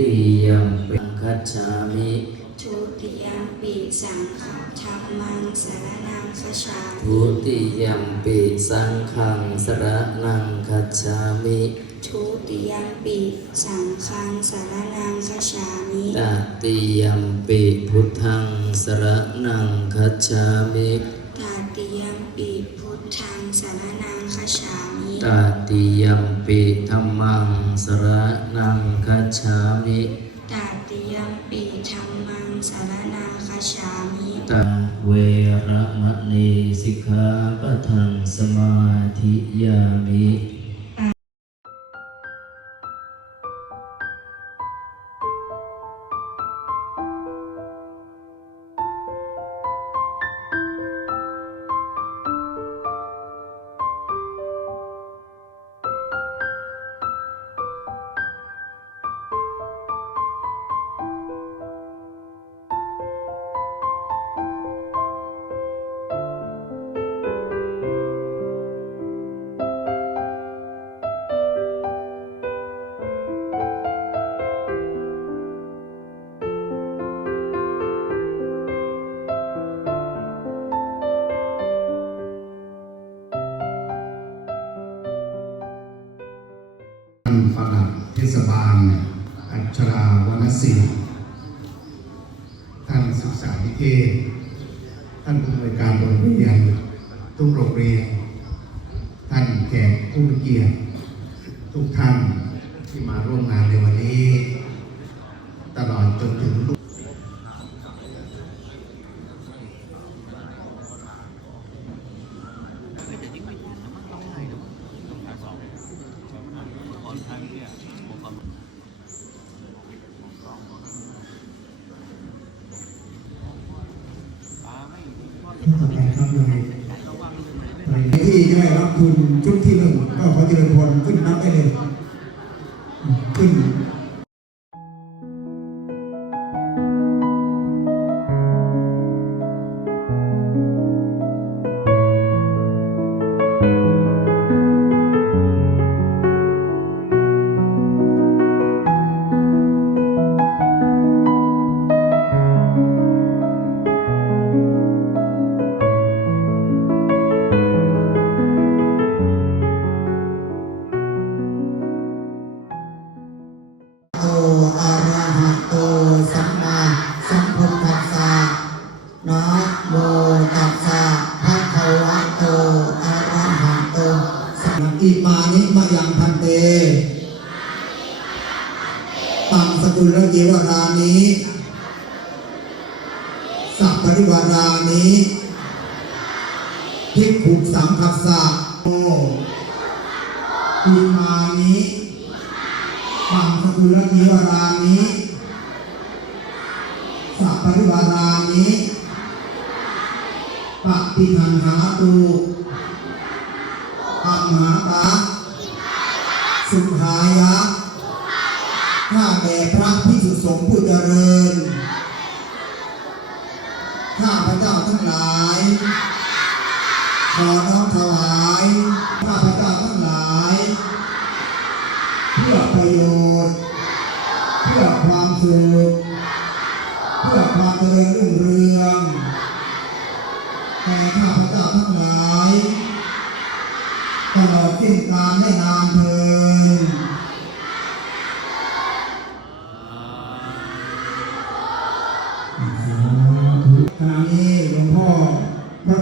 ติยัมปิคัจฉามิทุติยมปีสังฆธัมมังสารนังคชามิทุติยัมปิสังฆังสระนังคัจฉามิทุติยมปีสังฆังสารนังคชามิตติยัมปิพุทธังสระนังคัจฉามิตาติยมปีพุทธังสารนังคชามิ ตติยัมปิธัมมังสระนังคัจฉามิตาติยมปีธัมมังสารนังคชามิตเวระมะนีสิกขาปะทังสมาธิยามิ ศบาลอัชราวรรณศิลป์ท่านศึกษานิเทศ ท่านผู้อำนวยการโรงเรียนทุกโรงเรียน ท่านแขกผู้มีเกียรติทุกท่านที่มาร่วมงานในวันนี้ ตลอดจนถึงลูก ต่อไปครับโดยโดยที่ได้รับทุนชุดที่หนึ่งก็ขอเจริญพรขึ้นนับได้เลย ขึ้ นิภิกขุสังคัสสะโตอิมานิฟังสกุลเทวรานิสัพปริวารานิปฏิคันหาตุอัมหาตาสุขายะข้าแต่พระพิสุสงฆ์ผู้เจริญ ทั้งหลาย ขอน้อมถวาย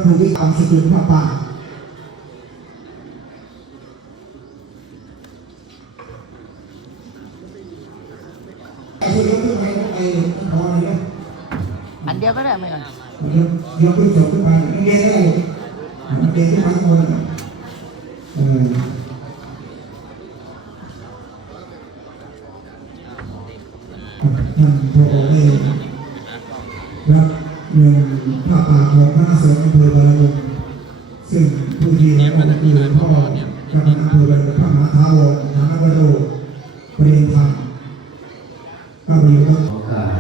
ครูวิกรรมสกุลพระป่าไอ้ที่ยกขึ้นไปไอ้พอเลยนะอันเดียวก็ได้ไหมก่อนยกยกขึ้นจบขึ้นไปเรียนได้มันเรียนขึ้นไปข้างบนเออท่านพระองค์ได้รับเงินผ้าป่าของคณะสงฆ์อำเภอบางละมุงซึ่งผู้ที่รับมอบคือหลวงพ่อ เจ้าคณะอำเภอบางละมุงพระมหาทาวรธนวโรปริยธรรมก็มีว่าโอกาส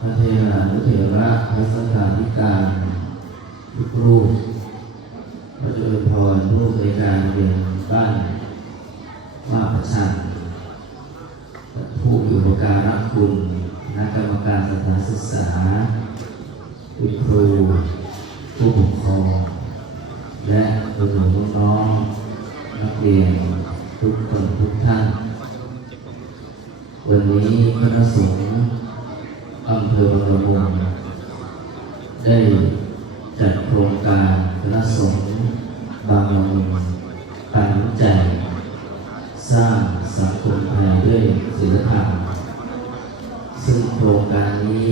พระเทรานุเถระพระสังฆาธิการทุกรูปพระเจริญพรผู้ในวยการเรียนบ้านว่าประชันผู้อยู่บการะคุณคณะกรรมการสถานศึกษาคุณครูผู้ปกครองและคุณหนูน้อง นักเรียนทุกคนทุกท่าน วันนี้คณะสงฆ์อำเภอบางละมุงได้จัดโครงการคณะสงฆ์บางละมุงปันน้ำใจ สร้างสังคมไทยด้วยศีลธรรม ซึ่งโครงการนี้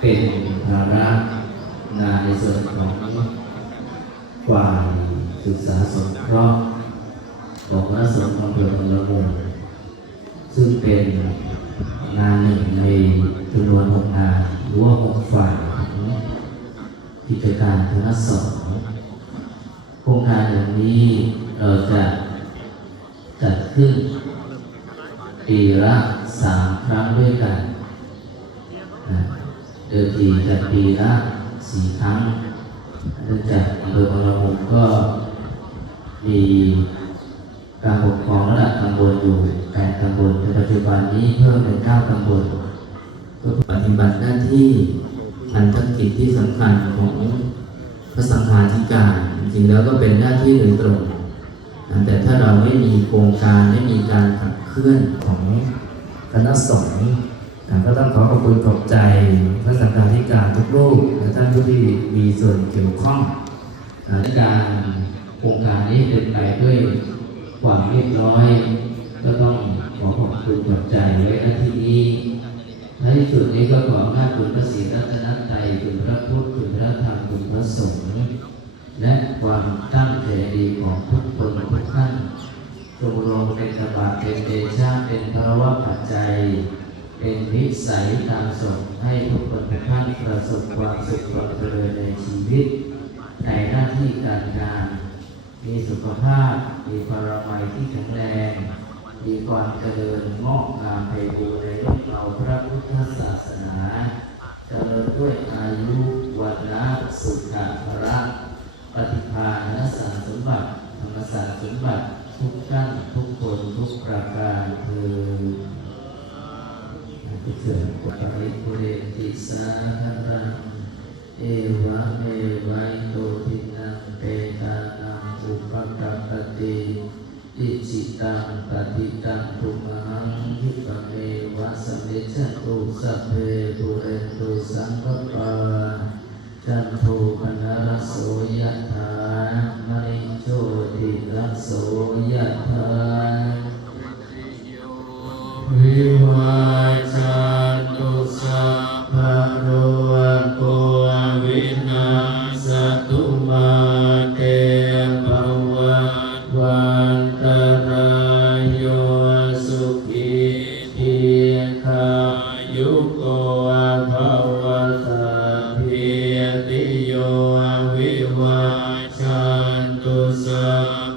เป็นภาระงานในส่วนของฝ่ายศึกษาสงเคราะห์ของคณะสงฆ์อำเภอบางละมุง ซึ่ง เป็นงานหนึ่งในจำนวนหกงานหรือว่าหกฝ่ายของกิจการคณะสองโครงการอย่างนี้เราจะจัดขึ้นปีละสามครั้งด้วยกันนะเดิมทีจัดปีละสี่ครั้งเนื่องจากอำเภอบางละมุงก็มีการปกครองระดับตำบลอยู่ ตำบลแต่ปัจจุบันนี้เพิ่มเป็นเก้าตำบลก็ปฏิบัติหน้าที่พันธกิจที่สำคัญของพระสังฆาธิการ จริงแล้วก็เป็นหน้าที่โดยตรง แต่ถ้าเราไม่มีโครงการไม่มีการขับเคลื่อนของคณะสงฆ์ก็ต้องขอขอบคุณขอบใจพระสังฆาธิการทุกรูปและท่านผู้ที่มีส่วนเกี่ยวข้องในการโครงการนี้เป็นไปด้วยความเรียบร้อยก็ต้อง ขอขอบคุณขอบใจไว้ณที่นี้ในที่สุดนี้ก็ขออำนาคุณพระศรีรัตนตรัยคุณพระพุทธคุณพระธรรมคุณพระสงฆ์และความตั้งใจดีของทุกคนทุกท่านจงรวมเป็นตบะเป็นเดชะเป็นภาวะปัจจัย เป็นนิสัยตามสมให้ทุกคนทุกท่านประสบความสุขความเจริญในชีวิตในหน้าที่การงาน มีสุขภาพ มีพลามัยที่แข็งแรง มีความเจริญงอกงามไปบูรในโลกเราพระพุทธศาสนาเจริญด้วยอายุวันนะสุขะพระปฏิภาณสารสมบัติ ธรรมศาสตร์สมบัติ ทุกท่านทุกคนทุกประการคือที่เกิดปริปุเรนติสาคารังเอวะเมวัยโตทินังเปตานังอุปกัปปติ อิจิตังปฏิตังตุมหังยุปะเมวะสมเดชะตุสัพเพปุเรตุสังกปาจันโทปนะรโสยะถามณิโชติรสโสยะถา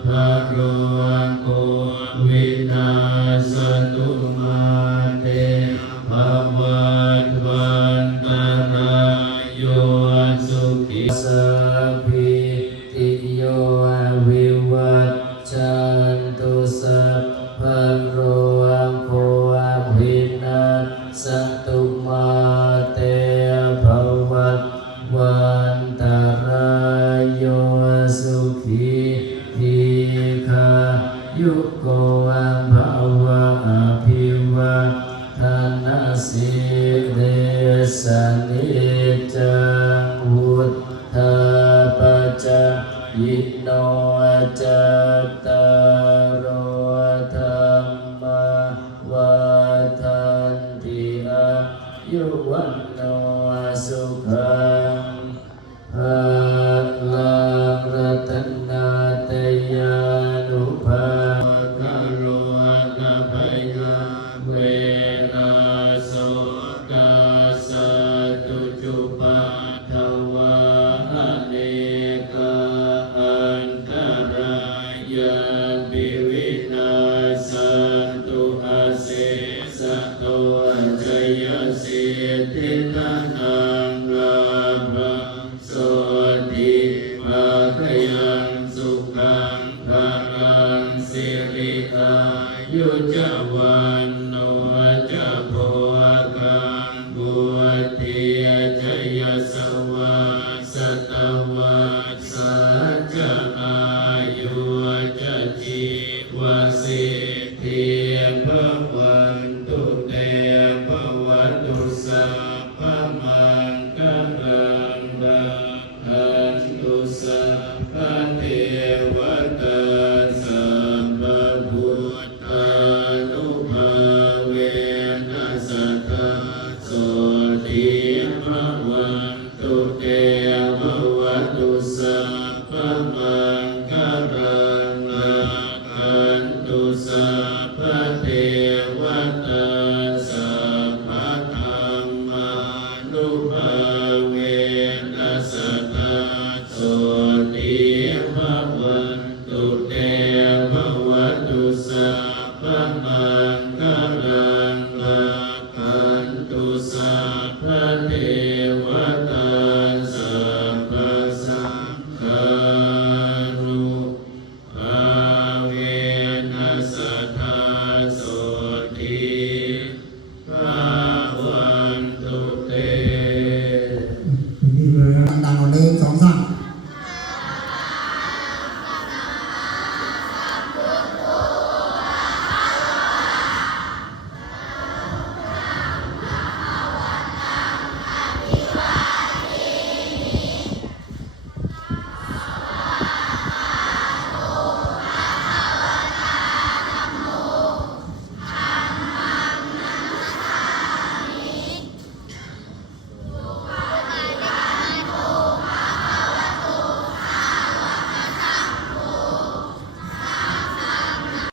พระโร โนสุขังภา สิทิภะวันตุเตภะวันตุสัพะมังคะรังดันตุสัพพะเทวตาสัพะพุทธานุภาเวนัสสะโสติภะวันตุเตภะวันตุสัพะมัง